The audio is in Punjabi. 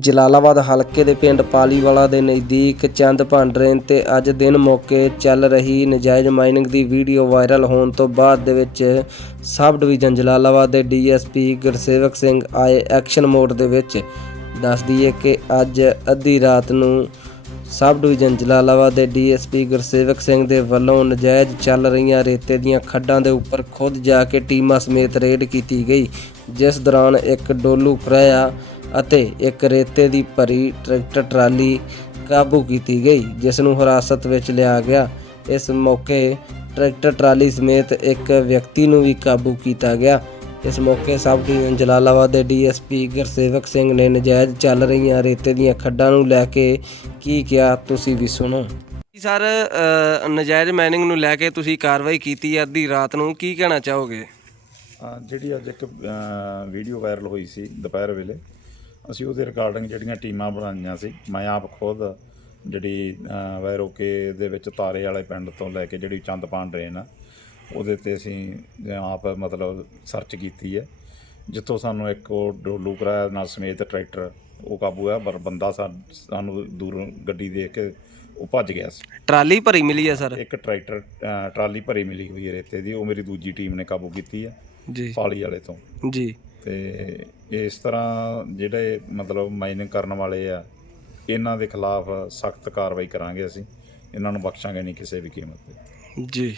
ਜਲਾਲਾਬਾਦ ਹਲਕੇ ਦੇ ਪਿੰਡ ਪਾਲੀਵਾਲਾ ਦੇ ਨਜ਼ਦੀਕ ਚੰਦ ਭਾਂਡਰੇਨ ਤੇ ਅੱਜ ਦਿਨ ਮੌਕੇ ਚੱਲ ਰਹੀ ਨਜਾਇਜ਼ ਮਾਈਨਿੰਗ ਦੀ ਵੀਡੀਓ ਵਾਇਰਲ ਹੋਣ ਤੋਂ ਬਾਅਦ ਦੇ ਵਿੱਚ ਸਬ ਡਿਵੀਜ਼ਨ ਜਲਾਲਾਬਾਦ ਦੇ ਡੀਐਸਪੀ ਗੁਰਸੇਵਕ ਸਿੰਘ ਆਏ ਐਕਸ਼ਨ ਮੋਡ ਦੇ ਵਿੱਚ। ਦੱਸ ਦਈਏ ਕਿ ਅੱਜ ਅੱਧੀ ਰਾਤ ਨੂੰ ਸਬ ਡਿਵੀਜ਼ਨ ਜਲਾਲਾਬਾਦ ਦੇ ਡੀਐਸਪੀ ਗੁਰਸੇਵਕ ਸਿੰਘ ਦੇ ਵੱਲੋਂ ਨਜਾਇਜ਼ ਚੱਲ ਰਹੀਆਂ ਰੇਤੇ ਦੀਆਂ ਖੱਡਾਂ ਦੇ ਉੱਪਰ ਖੁਦ ਜਾ ਕੇ ਟੀਮਾਂ ਸਮੇਤ ਰੇਡ ਕੀਤੀ ਗਈ, ਜਿਸ ਦੌਰਾਨ ਇੱਕ ਡੋਲੂ ਫਰਾਇਆ ਅਤੇ ਇੱਕ ਰੇਤੇ ਦੀ ਭਰੀ ਟਰੈਕਟਰ ਟਰਾਲੀ ਕਾਬੂ ਕੀਤੀ ਗਈ ਜਿਸ ਨੂੰ ਹਿਰਾਸਤ ਵਿੱਚ ਲਿਆ ਗਿਆ। ਇਸ ਮੌਕੇ ਟਰੈਕਟਰ ਟਰਾਲੀ ਸਮੇਤ ਇੱਕ ਵਿਅਕਤੀ ਨੂੰ ਵੀ ਕਾਬੂ ਕੀਤਾ ਗਿਆ। ਇਸ ਮੌਕੇ ਸਬ ਡਿਵੀਜ਼ਨ ਜਲਾਲਾਬਾਦ ਦੇ ਡੀਐਸਪੀ ਗੁਰਸੇਵਕ ਸਿੰਘ ਨੇ ਨਜਾਇਜ਼ ਚੱਲ ਰਹੀਆਂ ਰੇਤੇ ਦੀਆਂ ਖੱਡਾਂ ਨੂੰ ਲੈ ਕੇ ਕੀ ਕਿਹਾ ਤੁਸੀਂ ਵੀ ਸੁਣੋ। ਸਰ ਨਜਾਇਜ਼ ਮਾਈਨਿੰਗ ਨੂੰ ਲੈ ਕੇ ਤੁਸੀਂ ਕਾਰਵਾਈ ਕੀਤੀ ਅੱਧੀ ਰਾਤ ਨੂੰ ਕੀ ਕਹਿਣਾ ਚਾਹੋਗੇ? ਜਿਹੜੀ ਅੱਜ ਇੱਕ ਵੀਡੀਓ ਵਾਇਰਲ ਹੋਈ ਸੀ ਦੁਪਹਿਰ ਵੇਲੇ ਅਸੀਂ ਉਹਦੇ ਰਿਕਾਰਡਿੰਗ ਜਿਹੜੀਆਂ ਟੀਮਾਂ ਬਣਾਈਆਂ ਸੀ ਮੈਂ ਆਪ ਖੁਦ ਜਿਹੜੀ ਵੈਰੋਕੇ ਦੇ ਵਿੱਚ ਤਾਰੇ ਵਾਲੇ ਪਿੰਡ ਤੋਂ ਲੈ ਕੇ ਜਿਹੜੀ ਚੰਦਪਾਨ ਡਰੇਨ ਆ ਉਹਦੇ ਤੇ ਅਸੀਂ ਆਪ ਮਤਲਬ ਸਰਚ ਕੀਤੀ ਹੈ। ਜਿੱਥੋਂ ਸਾਨੂੰ ਇੱਕ ਉਹ ਡੋਲੂ ਕਰਾਇਆ ਨਾਲ ਸਮੇਤ ਟਰੈਕਟਰ ਉਹ ਕਾਬੂ ਆ ਪਰ ਬੰਦਾ ਸਾਨੂੰ ਦੂਰੋਂ ਗੱਡੀ ਦੇਖ ਕੇ ਉਹ ਭੱਜ ਗਿਆ ਸੀ। ਟਰਾਲੀ ਭਰੀ ਮਿਲੀ ਹੈ ਸਰ? ਇੱਕ ਟਰੈਕਟਰ ਟਰਾਲੀ ਭਰੀ ਮਿਲੀ ਹੋਈ ਹੈ ਰੇਤੇ ਦੀ ਉਹ ਮੇਰੀ ਦੂਜੀ ਟੀਮ ਨੇ ਕਾਬੂ ਕੀਤੀ ਹੈ ਜੀ। ਪਾਲੀ ਵਾਲੇ ਤੋਂ। ਜੀ। ਤੇ ਇਸ ਤਰ੍ਹਾਂ ਜਿਹੜੇ ਮਤਲਬ ਮਾਈਨਿੰਗ ਕਰਨ ਵਾਲੇ ਆ, ਇਹਨਾਂ ਦੇ ਖਿਲਾਫ ਸਖਤ ਕਾਰਵਾਈ ਕਰਾਂਗੇ ਅਸੀਂ। ਇਹਨਾਂ ਨੂੰ ਬਖਸ਼ਾਂਗੇ ਨਹੀਂ ਕਿਸੇ ਵੀ ਕੀਮਤ ਤੇ। ਜੀ।